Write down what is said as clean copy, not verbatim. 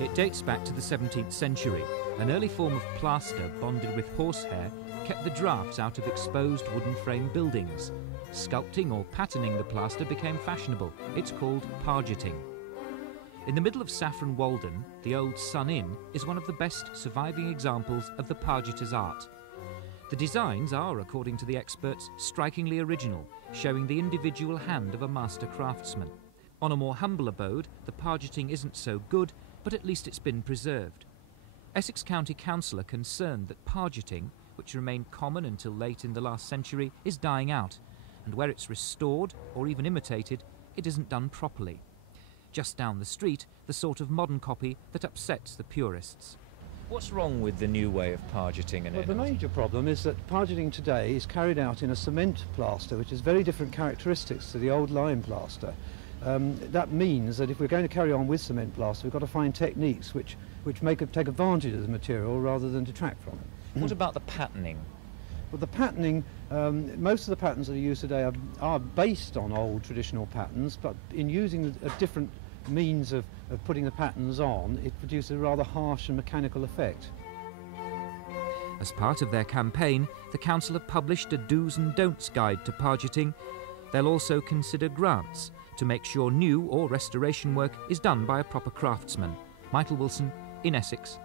It dates back to the 17th century. An early form of plaster bonded with horsehair kept the drafts out of exposed wooden frame buildings. Sculpting or patterning the plaster became fashionable. It's called pargetting. In the middle of SAFFHON WALDh1, the old Sun Inn is one of the best surviving examples of the pargetter's art. The designs are, according to the experts, strikingly original, showing the individual hand of a master craftsman. On a more humble abode, the pargetting isn't so good, but at least it's been preserved. Essex County Council are concerned that pargetting, which remained common until late in the last century, is dying out, and where it's restored or even imitated, it isn't done properly. Just down the street, the sort of modern copy that upsets the purists. What's wrong with the new way of pargetting? Well, the major problem is that pargetting today is carried out in a cement plaster, which has very different characteristics to the old lime plaster. That means that if we're going to carry on with cement plaster, we've got to find techniques which take advantage of the material rather than detract from it. What about the patterning? Well, the patterning, most of the patterns that are used today are based on old traditional patterns, but in using a different means of putting the patterns on, it produces a rather harsh and mechanical effect. As part of their campaign, the council have published a do's and don'ts guide to pargetting. They'll also consider grants to make sure new or restoration work is done by a proper craftsman. Michael Wilson in Essex,